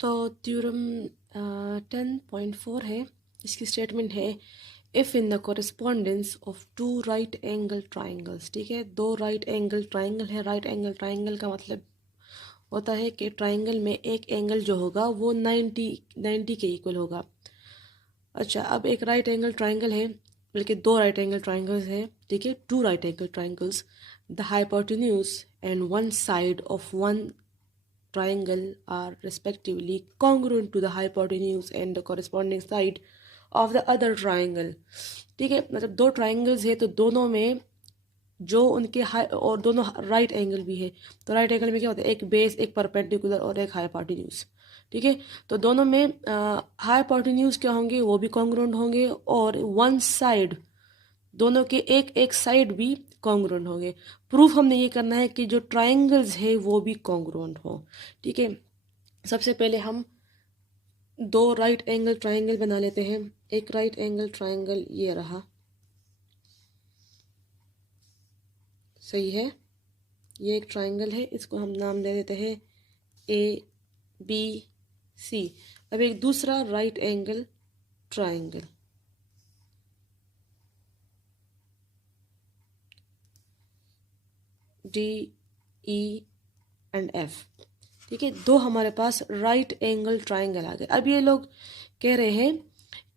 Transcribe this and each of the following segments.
तो थ्योरम 10.4 है। इसकी स्टेटमेंट है if in the correspondence of two right angle triangles. ठीक है, दो राइट एंगल ट्राइंगल है। राइट एंगल ट्राइंगल का मतलब होता है कि ट्राइंगल में एक एंगल जो होगा वो 90 के इक्वल होगा। अच्छा, अब एक राइट एंगल ट्राइंगल है, बल्कि दो राइट एंगल ट्राइंगल्स हैं। ठीक है, two right angle triangles, the hypotenuse and one side of one triangle are respectively congruent to the hypotenuse and the corresponding side of the other triangle। ठीक है, मतलब दो ट्राइंगल्स है तो दोनों में जो उनके और दोनों राइट एंगल भी है। तो राइट एंगल में क्या होता है, एक बेस, एक परपेंडिकुलर और एक हाइपोटेन्यूज। ठीक है, तो दोनों में हाइपोटेन्यूज क्या होंगे, वो भी कॉन्ग्रुएंट होंगे, और वन साइड, दोनों के एक एक साइड भी कॉन्ग्रुएंट होंगे। प्रूफ हमने ये करना है कि जो ट्राइंगल्स है वो भी कॉन्ग्रुएंट हो। ठीक है, सबसे पहले हम दो राइट एंगल ट्राइंगल बना लेते हैं। एक राइट एंगल ट्राइंगल ये रहा, सही है, ये एक ट्राइंगल है, इसको हम नाम दे देते हैं ABC। अब एक दूसरा right angle triangle, DE and F। ठीक है, दो हमारे पास राइट एंगल ट्राइंगल आ गए। अब ये लोग कह रहे हैं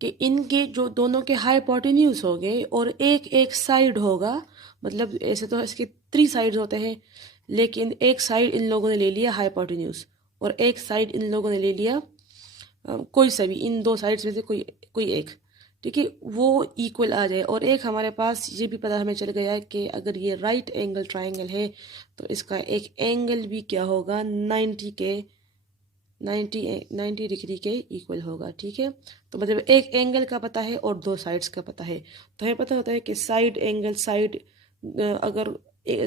कि इनके जो दोनों के हाइपोटेन्यूज हो गए और एक एक साइड होगा, मतलब ऐसे तो इसके 3 साइड्स होते हैं, लेकिन एक साइड इन लोगों ने ले लिया हाइपोटेन्यूज और एक साइड इन लोगों ने ले लिया कोई सा भी, इन दो साइड्स में से कोई कोई एक। ठीक है, वो इक्वल आ जाए। और एक हमारे पास ये भी पता हमें चल गया कि अगर ये राइट एंगल ट्राइंगल है तो इसका एक एंगल भी क्या होगा, 90 डिग्री के इक्वल होगा। ठीक है, तो मतलब एक एंगल का पता है और दो साइड्स का पता है। तो हमें पता होता है कि साइड एंगल साइड, अगर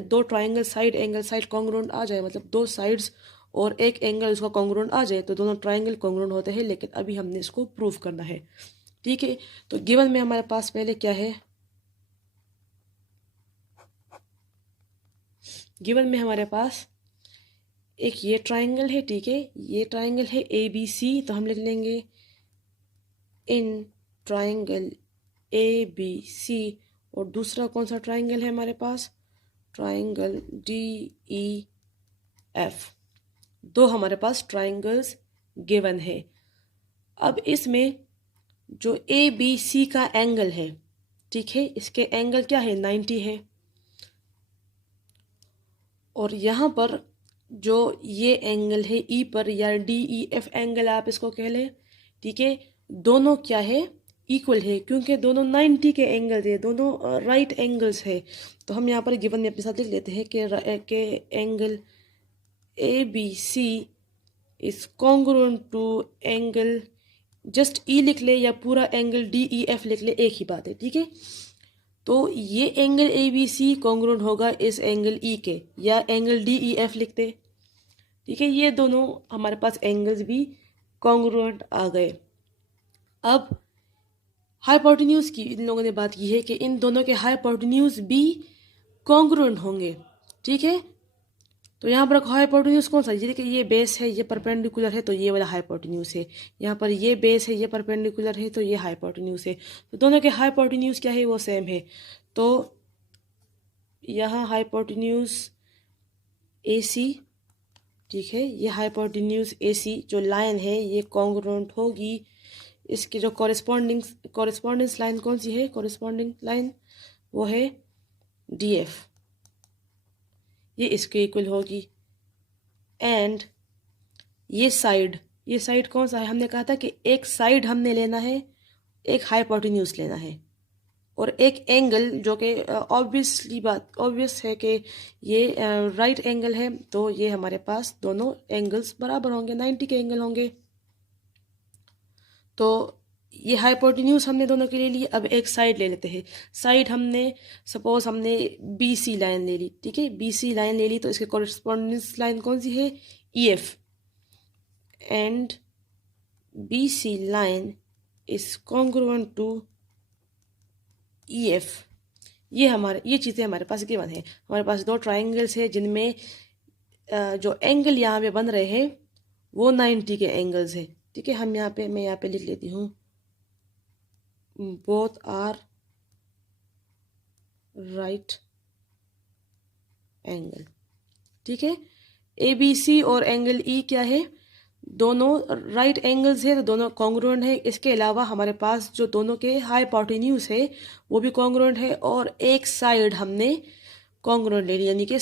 दो triangle side angle side congruent आ जाए, मतलब दो साइड्स और एक एंगल उसका कॉन्ग्रुएंट आ जाए, तो दोनों ट्राइंगल कॉन्ग्रुएंट होते हैं। लेकिन अभी हमने इसको प्रूव करना है। ठीक है, तो गिवन में हमारे पास पहले क्या है, गिवन में हमारे पास एक ये ट्राइंगल है। ठीक है, ये ट्राइंगल है ABC, तो हम लिख लेंगे इन ट्राइंगल ABC। और दूसरा कौन सा ट्राइंगल है हमारे पास, ट्राइंगल DEF। दो हमारे पास ट्राइंगल्स गिवन है। अब इसमें जो ABC का एंगल है, ठीक है, इसके एंगल क्या है, 90 है। और यहाँ पर जो ये एंगल है E पर, या DEF एंगल आप इसको कह लें। ठीक है, दोनों क्या है, इक्वल है, क्योंकि दोनों 90 के एंगल है, दोनों राइट एंगल्स है। तो हम यहाँ पर गिवन में अपने साथ लिख लेते हैं कि angle ABC is congruent to angle, just E लिख ले या पूरा एंगल DEF लिख ले, एक ही बात है। ठीक है, तो ये एंगल ABC कॉन्ग्रुएंट होगा इस एंगल E के, या एंगल DEF लिखते। ठीक है, ये दोनों हमारे पास एंगल्स भी कॉन्ग्रुएंट आ गए। अब हाइपोटेन्यूज की इन लोगों ने बात की है कि इन दोनों के हाइपोटेन्यूज भी कॉन्ग्रुएंट होंगे। ठीक है, तो यहाँ पर हाइपोटेन्यूज कौन सा है, देखिए ये बेस है, ये परपेंडिकुलर है, तो ये वाला हाइपोटेन्यूज है। यहाँ पर ये बेस है, ये परपेंडिकुलर है, तो ये हाइपोटेन्यूज है। तो दोनों के हाइपोटेन्यूज क्या है, वो सेम है। तो यहाँ हाइपोटेन्यूज AC, ठीक है, ये हाइपोटेन्यूज AC जो लाइन है ये कॉन्ग्रुएंट होगी इसकी जो कॉरेस्पॉन्डेंस लाइन कौन सी है, कॉरेस्पॉन्डिंग लाइन वो है DF, ये इसके इक्वल होगी। एंड ये साइड कौन सा है, हमने कहा था कि एक साइड हमने लेना है, एक हाइपोटेन्यूज लेना है, और एक एंगल जो कि ऑब्वियस है कि ये राइट एंगल है, तो ये हमारे पास दोनों एंगल्स बराबर होंगे, 90 के एंगल होंगे। तो ये हाइपोटेन्यूज हमने दोनों के लिए ली। अब एक साइड ले लेते हैं। साइड हमने सपोज हमने BC लाइन ले ली। ठीक है, BC लाइन ले ली, तो इसके कॉरेस्पॉन्डेंस लाइन कौन सी है, EF। And BC line is congruent to EF। ये चीज़ें हमारे पास गिवन है। हमारे पास दो ट्राइंगल्स है जिनमें जो एंगल यहाँ पे बन रहे हैं वो 90 के एंगल्स है। ठीक है, मैं यहाँ पे लिख लेती हूँ, बोथ आर राइट एंगल। ठीक है, ए बी सी और एंगल ई क्या है, दोनों राइट एंगल्स है, तो दोनों कॉन्ग्रुएंट है। इसके अलावा हमारे पास जो दोनों के हाइपोटेन्यूज है वो भी कॉन्ग्रुएंट है, और एक साइड हमने कॉन्ग्रुएंट ले ली, यानी कि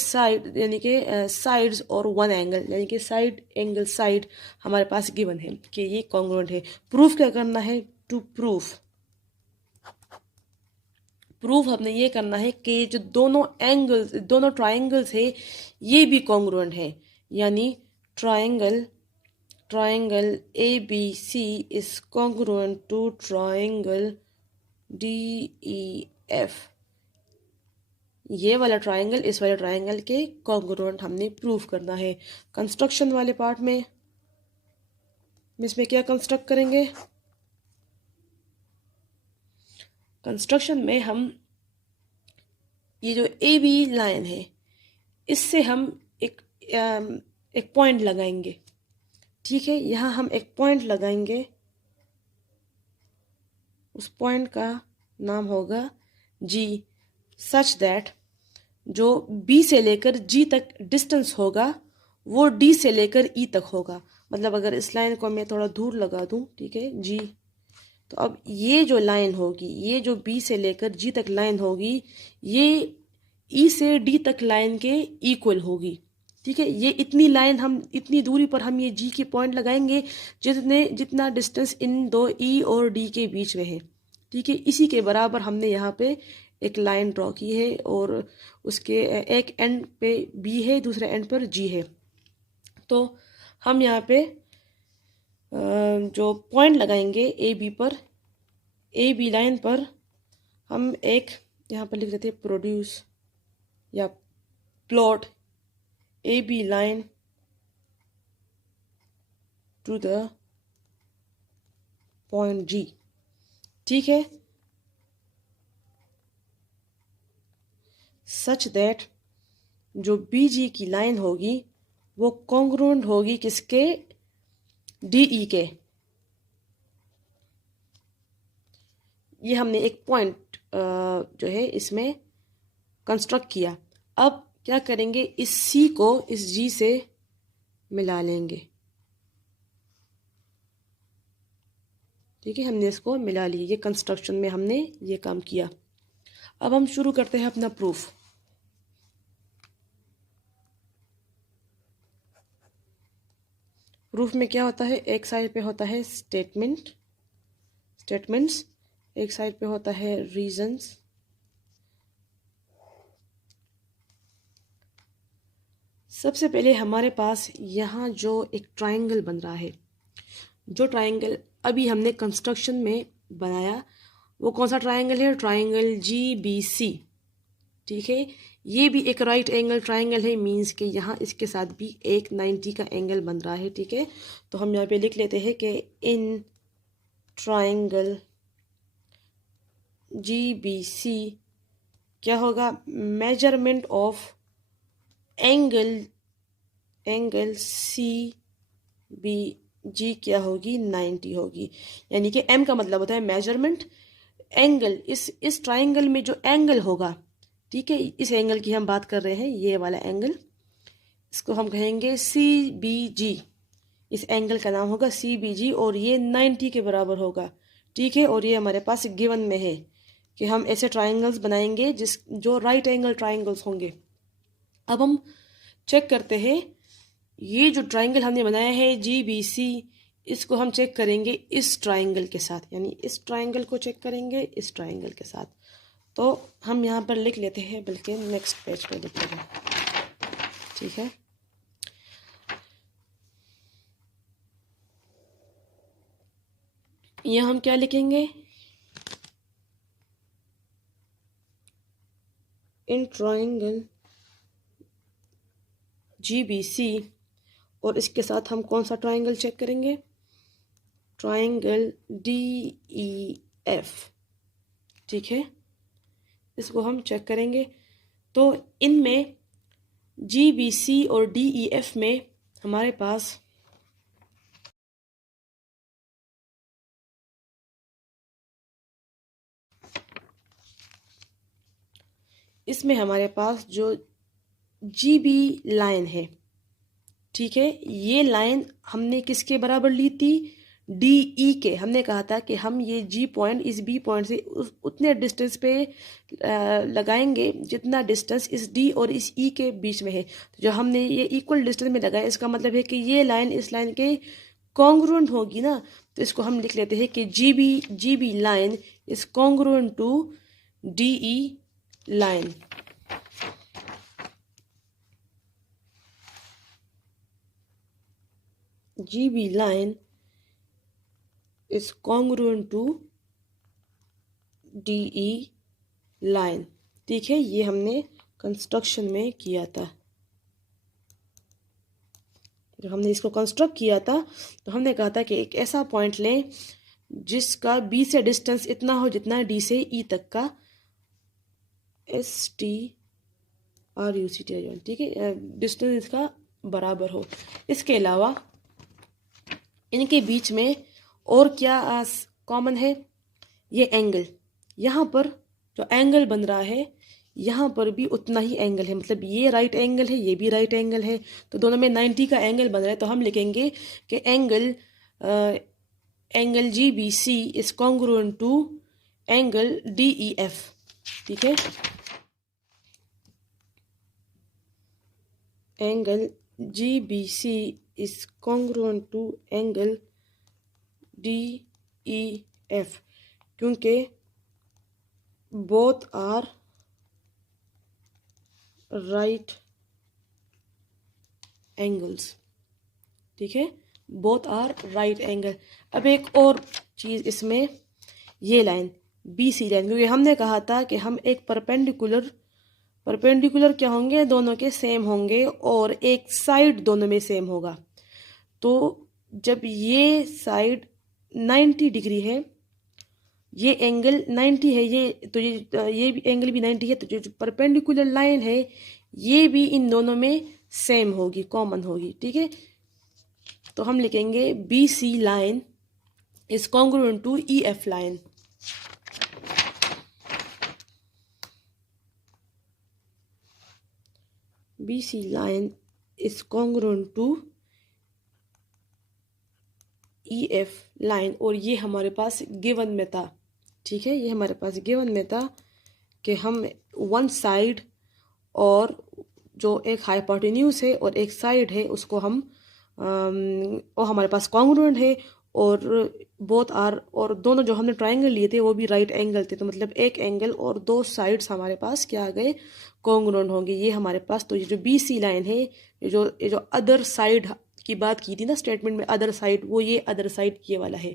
साइड्स और वन एंगल, यानी कि साइड एंगल साइड हमारे पास गिवन है कि ये कॉन्ग्रुएंट है। प्रूफ क्या करना है, टू प्रूफ हमने ये करना है कि जो दोनों ट्राइंगल्स है ये भी कॉन्ग्रुएंट है, यानी triangle A B C is congruent to triangle D E F. ये वाला ट्राइंगल इस वाले ट्राइंगल के कॉन्ग्रुएंट हमने प्रूफ करना है। कंस्ट्रक्शन वाले पार्ट में इसमें क्या कंस्ट्रक्ट करेंगे, कंस्ट्रक्शन में हम ये जो ए बी लाइन है इससे हम एक पॉइंट लगाएंगे। ठीक है, यहाँ हम एक पॉइंट लगाएंगे, उस पॉइंट का नाम होगा जी, सच दैट जो बी से लेकर जी तक डिस्टेंस होगा वो डी से लेकर ई तक होगा। मतलब अगर इस लाइन को मैं थोड़ा दूर लगा दूं, ठीक है जी, तो अब ये जो लाइन होगी, ये जो बी से लेकर जी तक लाइन होगी, ये ई से डी तक लाइन के इक्वल होगी। ठीक है, ये इतनी दूरी पर हम ये जी के पॉइंट लगाएंगे जितना डिस्टेंस इन दो ई और डी के बीच में है। ठीक है, इसी के बराबर हमने यहाँ पे एक लाइन ड्रॉ की है, और उसके एक एंड पे बी है, दूसरे एंड पर जी है। तो हम यहाँ पे जो पॉइंट लगाएंगे ए बी लाइन पर, हम एक यहाँ पर लिख देते हैं प्रोड्यूस या plot A B line to the point G. ठीक है, सच दैट जो बी जी की लाइन होगी वो कॉन्ग्रुएंट होगी किसके, डी ई के। ये हमने एक पॉइंट जो है इसमें कंस्ट्रक्ट किया। अब क्या करेंगे, इस सी को इस जी से मिला लेंगे। ठीक है, हमने इसको मिला लिया, ये कंस्ट्रक्शन में हमने ये काम किया। अब हम शुरू करते हैं अपना प्रूफ। प्रूफ में क्या होता है, एक साइड पे होता है स्टेटमेंट्स, एक साइड पे होता है रीजंस, सबसे पहले हमारे पास यहाँ जो एक ट्राइंगल बन रहा है, जो ट्राइंगल अभी हमने कंस्ट्रक्शन में बनाया वो कौन सा ट्राइंगल है, ट्राइंगल जी बी सी। ठीक है, ये भी एक राइट एंगल ट्राइंगल है, मींस कि यहाँ इसके साथ भी एक 90 का एंगल बन रहा है। ठीक है, तो हम यहाँ पे लिख लेते हैं कि in triangle G B C क्या होगा, measurement of angle C B G क्या होगी, 90 होगी। यानी कि एम का मतलब होता है मेजरमेंट, एंगल इस ट्राइंगल में जो एंगल होगा, ठीक है, इस एंगल की हम बात कर रहे हैं, ये वाला एंगल, इसको हम कहेंगे सी बी जी। इस एंगल का नाम होगा सी बी जी, और ये 90 के बराबर होगा। ठीक है, और ये हमारे पास गिवन में है कि हम ऐसे ट्राइंगल्स बनाएंगे जो राइट एंगल ट्राइंगल्स होंगे। अब हम चेक करते हैं, ये जो ट्राइंगल हमने बनाया है जी बी सी, इसको हम चेक करेंगे इस ट्राइंगल के साथ, यानी इस ट्राइंगल को चेक करेंगे इस ट्राइंगल के साथ। तो हम यहाँ पर लिख लेते हैं, बल्कि नेक्स्ट पेज पर लिख लेंगे। ठीक है, यहाँ हम क्या लिखेंगे, इन ट्राइंगल जी बी सी, और इसके साथ हम कौन सा ट्राइंगल चेक करेंगे, ट्राइंगल डी ई एफ। ठीक है, इसको हम चेक करेंगे। तो इनमें जी बी सी और डी ई एफ में हमारे पास इसमें हमारे पास जो जी बी लाइन है, ठीक है, ये लाइन हमने किसके बराबर ली थी, डी ई के। हमने कहा था कि हम ये जी पॉइंट इस बी पॉइंट से उतने डिस्टेंस पे लगाएंगे जितना डिस्टेंस इस डी और इस ई के बीच में है। तो जो हमने ये इक्वल डिस्टेंस में लगाया, इसका मतलब है कि ये लाइन इस लाइन के कॉन्ग्रुएंट होगी ना। तो इसको हम लिख लेते हैं कि G B line is congruent to D E line. GB line is congruent to DE line। ठीक है, ये हमने कंस्ट्रक्शन में किया था। जब हमने इसको कंस्ट्रक्ट किया था तो हमने कहा था कि एक ऐसा पॉइंट लें जिसका B से डिस्टेंस इतना हो जितना D से E तक का STRUCT, ठीक है, डिस्टेंस इसका बराबर हो। इसके अलावा इनके बीच में और क्या कॉमन है, ये एंगल। यहाँ पर जो एंगल बन रहा है यहाँ पर भी उतना ही एंगल है, मतलब ये राइट एंगल है, ये भी राइट एंगल है, तो दोनों में 90 का एंगल बन रहा है। तो हम लिखेंगे कि angle G B C is congruent to angle D E F. ठीक है, angle G B C is congruent to angle D E F, क्योंकि बोथ आर राइट एंगल्स। ठीक है, बोथ आर राइट एंगल। अब एक और चीज़ इसमें, ये लाइन बी सी लाइन, क्योंकि हमने कहा था कि हम एक परपेंडिकुलर क्या होंगे, दोनों के सेम होंगे और एक साइड दोनों में सेम होगा। तो जब ये साइड 90 डिग्री है, ये एंगल 90 है, ये भी एंगल भी 90 है, तो जो परपेंडिकुलर लाइन है ये भी इन दोनों में सेम होगी, कॉमन होगी। ठीक है, तो हम लिखेंगे B C line is congruent to E F line. B C line is congruent to E F line, और ये हमारे पास गिवन में था। ठीक है, ये हमारे पास गिवन में था कि हम वन साइड और जो एक हाइपोटेन्यूज है और एक साइड है उसको हम वो हमारे पास कॉन्ग्रुएंट है, और बोथ आर, और दोनों जो हमने ट्रायंगल लिए थे वो भी राइट एंगल थे। तो मतलब एक एंगल और दो साइड्स हमारे पास क्या आ गए, कॉन्ग्रुएंट होंगे ये हमारे पास। तो ये जो बी सी लाइन है, ये जो अदर साइड की बात की थी ना स्टेटमेंट में, अदर साइड, वो ये अदर साइड ये वाला है।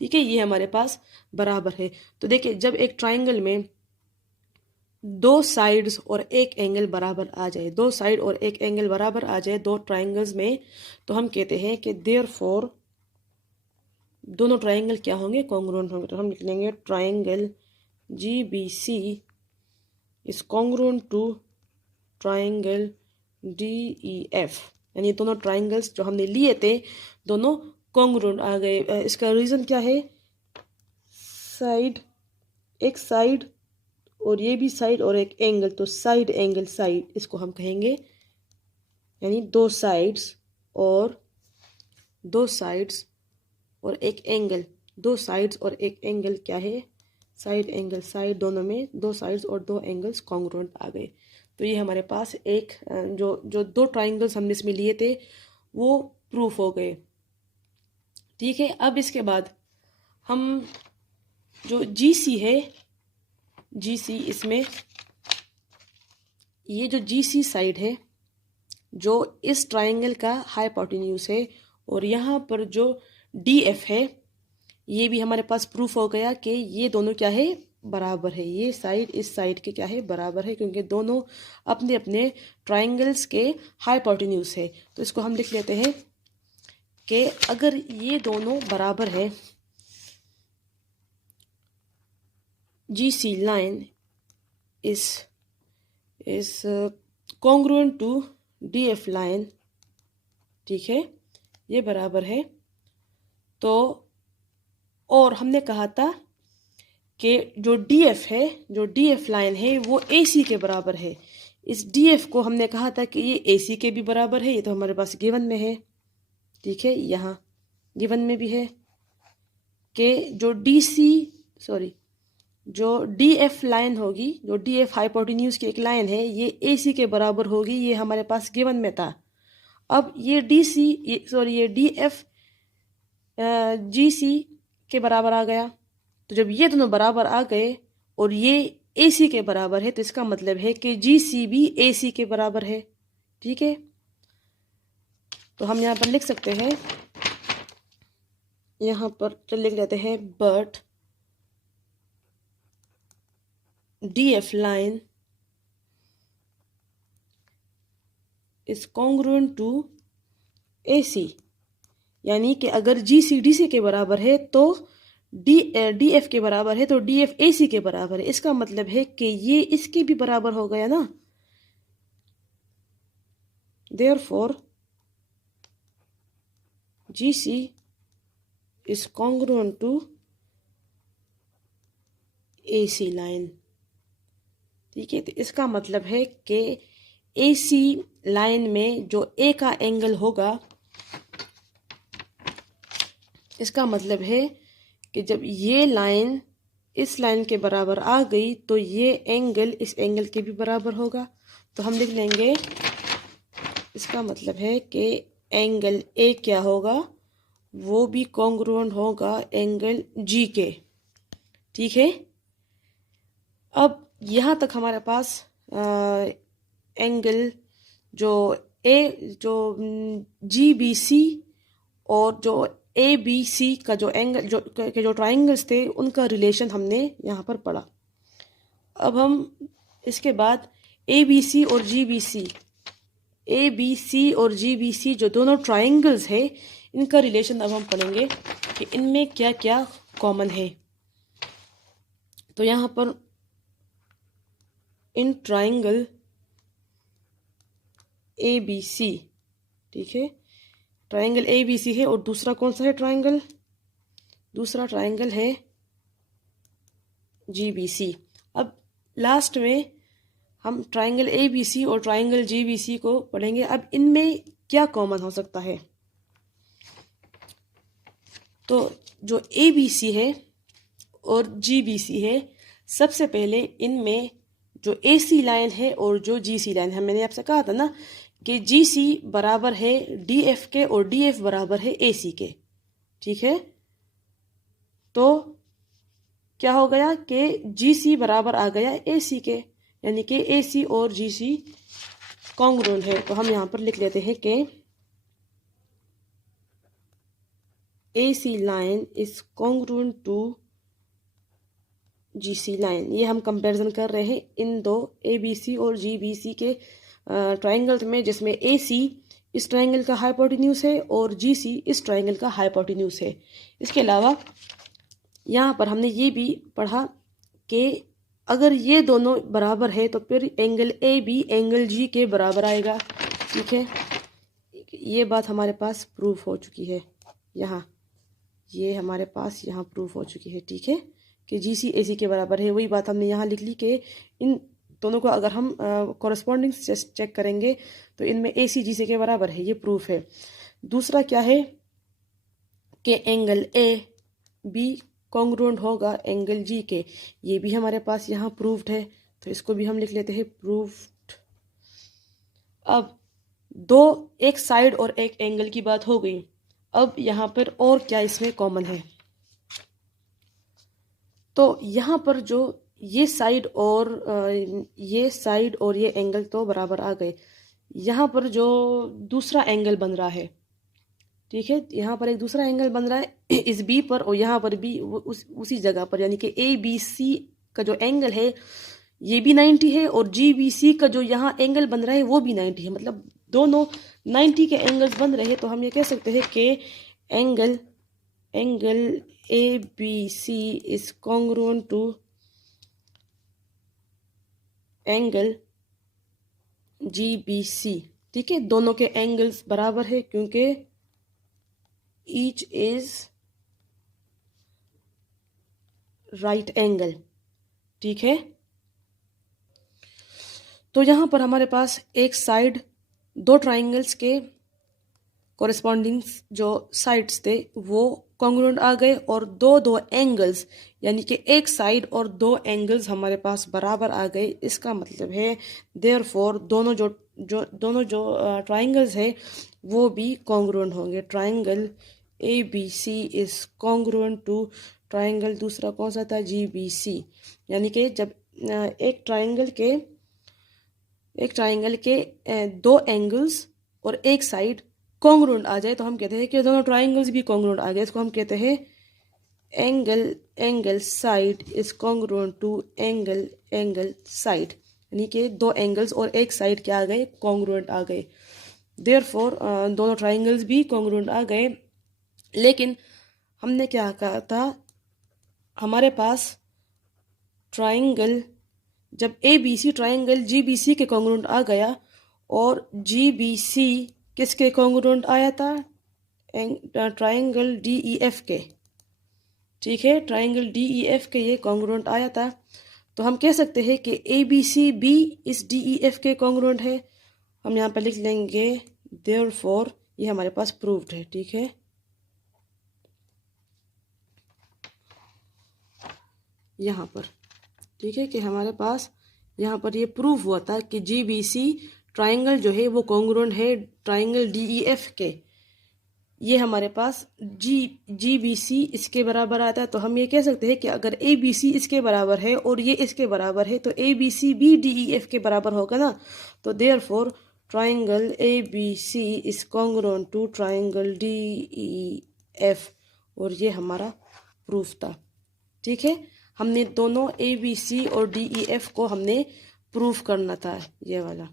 ठीक है, ये हमारे पास बराबर है। तो देखिए, जब एक ट्रायंगल में दो साइड्स और एक एंगल बराबर आ जाए, दो साइड और एक एंगल बराबर आ जाए दो ट्रायंगल्स में, तो हम कहते हैं कि देयरफॉर दोनों ट्रायंगल क्या होंगे, कॉन्ग्रुएंट होंगे। तो हम लिख लेंगे triangle G B C is congruent to triangle D E F, यानी दोनों ट्रायंगल्स जो हमने लिए थे दोनों कॉन्ग्रुएंट आ गए। इसका रीज़न क्या है, साइड, एक साइड और ये भी साइड और एक एंगल, तो साइड एंगल साइड इसको हम कहेंगे, यानी दो साइड्स और एक एंगल, दो साइड्स और एक एंगल क्या है, साइड एंगल साइड, दोनों में दो साइड्स और दो एंगल्स कॉन्ग्रुएंट आ गए। तो ये हमारे पास एक जो दो ट्राइंगल्स हमने इसमें लिए थे वो प्रूफ हो गए। ठीक है, अब इसके बाद हम जो जी सी है, जी सी, इसमें ये जो जी सी साइड है जो इस ट्राइंगल का हाइपोटेन्यूज है, और यहाँ पर जो डी एफ है ये भी हमारे पास प्रूफ हो गया कि ये दोनों क्या है, बराबर है। ये साइड इस साइड के क्या है, बराबर है, क्योंकि दोनों अपने अपने ट्राइंगल्स के हाइपोटेन्यूज है। तो इसको हम लिख लेते हैं कि अगर ये दोनों बराबर है, G C line is congruent to D F line, ठीक है, ये बराबर है। तो और हमने कहा था कि जो डी एफ लाइन है वो ए सी के बराबर है। इस डी एफ को हमने कहा था कि ये ए सी के भी बराबर है, ये तो हमारे पास गिवन में है, ठीक है, यहाँ गिवन में भी है कि जो डी एफ लाइन होगी, जो डी एफ हाइपोटेन्यूज की एक लाइन है, ये ए सी के बराबर होगी, ये हमारे पास गिवन में था। अब ये ये डी एफ जी सी के बराबर आ गया। तो जब ये दोनों बराबर आ गए और ये ए सी के बराबर है, तो इसका मतलब है कि जी सी भी ए सी के बराबर है, ठीक है। तो हम यहाँ पर लिख सकते हैं, यहाँ पर चल लिख लेते हैं, but D F line is congruent to A C, यानी कि अगर जी सी डी सी के बराबर है तो डी एफ के बराबर है, तो डी एफ ए सी के बराबर है। इसका मतलब है कि ये इसके भी बराबर हो गया ना। Therefore G C is congruent to A C line, ठीक है। तो इसका मतलब है कि ए सी लाइन में जो ए का एंगल होगा, इसका मतलब है कि जब ये लाइन इस लाइन के बराबर आ गई तो ये एंगल इस एंगल के भी बराबर होगा। तो हम लिख लेंगे, इसका मतलब है कि एंगल ए क्या होगा, वो भी कॉन्ग्रुएंट होगा एंगल जी के, ठीक है। अब यहाँ तक हमारे पास एंगल जो जी बी सी और जो ए बी सी का जो एंगल जो ट्राइंगल्स थे, उनका रिलेशन हमने यहाँ पर पढ़ा। अब हम इसके बाद ए बी सी और जी बी सी जो दोनों ट्राइंगल्स है, इनका रिलेशन अब हम पढ़ेंगे कि इनमें क्या क्या कॉमन है। तो यहाँ पर in triangle A B C, ठीक है, ट्राइंगल ए बी सी है, और दूसरा कौन सा है ट्राइंगल, दूसरा ट्राइंगल है जी बी सी। अब लास्ट में हम ट्राइंगल ए बी सी और ट्राइंगल जी बी सी को पढ़ेंगे। अब इनमें क्या कॉमन हो सकता है। तो जो ए बी सी है और जी बी सी है, सबसे पहले इनमें जो ए सी लाइन है और जो जी सी लाइन है, मैंने आपसे कहा था ना कि जी सी बराबर है डी एफ के और डी एफ बराबर है ए सी के, ठीक है। तो क्या हो गया कि जी सी बराबर आ गया ए सी के, यानी कि ए सी और जी सी कॉन्ग्रुएंट है। तो हम यहाँ पर लिख लेते हैं कि A C line is congruent to G C line. ये हम कंपैरिजन कर रहे हैं इन दो ए बी सी और जी बी सी के ट्राइंगल्स में, जिसमें ए सी इस ट्राइंगल का हाइपोटेन्यूज है और जी सी इस ट्राइंगल का हाइपोटेन्यूज है। इसके अलावा यहाँ पर हमने ये भी पढ़ा कि अगर ये दोनों बराबर है तो फिर angle A B angle G के बराबर आएगा, ठीक है। ये बात हमारे पास प्रूफ हो चुकी है, यहाँ ये हमारे पास यहाँ प्रूफ हो चुकी है, ठीक है, कि जी सी ए सी के बराबर है। वही बात हमने यहाँ लिख ली कि इन दोनों को अगर हम कॉरेस्पॉन्डिंग चेक करेंगे तो इनमें ए सी जी सी के बराबर है, ये प्रूफ है। दूसरा क्या है कि एंगल ए बी कॉन्ग्रुएंट होगा एंगल जी के, ये भी हमारे पास यहाँ प्रूफ्ड है, तो इसको भी हम लिख लेते हैं प्रूफ्ड। अब एक साइड और एक एंगल की बात हो गई। अब यहाँ पर और क्या इसमें कॉमन है। तो यहाँ पर जो ये साइड और ये एंगल तो बराबर आ गए। यहाँ पर जो दूसरा एंगल बन रहा है, ठीक है, यहाँ पर एक दूसरा एंगल बन रहा है इस बी पर, और यहाँ पर भी उसी जगह पर, यानी कि ए बी सी का जो एंगल है ये भी 90 है, और जी बी सी का जो यहाँ एंगल बन रहा है वो भी 90 है, मतलब दोनों 90 के एंगल्स बन रहे हैं। तो हम ये कह सकते हैं कि angle A B C is congruent to angle G B C, ठीक है। दोनों के एंगल्स बराबर है क्योंकि ईच इज राइट एंगल। ठीक है, तो यहाँ पर हमारे पास एक साइड दो ट्राइंगल्स के कॉरेस्पॉन्डिंग जो साइड्स थे वो कॉन्ग्रुएंट आ गए, और दो दो एंगल्स यानी कि एक साइड और दो एंगल्स हमारे पास बराबर आ गए। इसका मतलब है देयरफॉर दोनों जो ट्राइंगल्स है वो भी कॉन्ग्रुएंट होंगे। Triangle A B C is congruent to triangle, दूसरा कौन सा था, जी बी सी। यानी कि जब एक ट्राइंगल के दो एंगल्स और एक साइड कॉन्ग्रुएंट आ जाए तो हम कहते हैं कि दोनों ट्राइंगल्स भी कॉन्ग्रुएंट आ गए। इसको हम कहते हैं angle side is congruent to angle side, यानी कि दो एंगल्स और एक साइड क्या आ गए, कॉन्ग्रुएंट आ गए। देयरफॉर दोनों ट्राइंगल्स भी कॉन्ग्रुएंट आ गए। लेकिन हमने क्या कहा था, हमारे पास ट्राइंगल जब A B C triangle G B C के कॉन्ग्रुएंट आ गया, और जी बी सी किसके कॉन्ग्रुएंट आया था, ट्राइंगल डी ई एफ के। ठीक है, ट्राइंगल डी ई एफ के ये कॉन्ग्रुएंट आया था, तो हम कह सकते हैं कि ए बी सी बी इस डी ई एफ के कॉन्ग्रुएंट है। हम यहाँ पर लिख लेंगे देयरफॉर ये हमारे पास प्रूव्ड है। ठीक है, यहाँ पर ठीक है कि हमारे पास यहाँ पर ये प्रूव हुआ था कि जी बी सी ट्राइंगल जो है वो कॉन्ग्रुएंट है ट्राइंगल डी ई एफ के। ये हमारे पास जी बी सी इसके बराबर आता है, तो हम ये कह सकते हैं कि अगर ए बी सी इसके बराबर है और ये इसके बराबर है तो ए बी सी भी डी ई एफ के बराबर होगा ना। तो therefore triangle A B C is congruent to triangle D E F, और ये हमारा प्रूफ था। ठीक है, हमने दोनों ए बी सी और डी ई एफ को हमने प्रूफ करना था, ये वाला।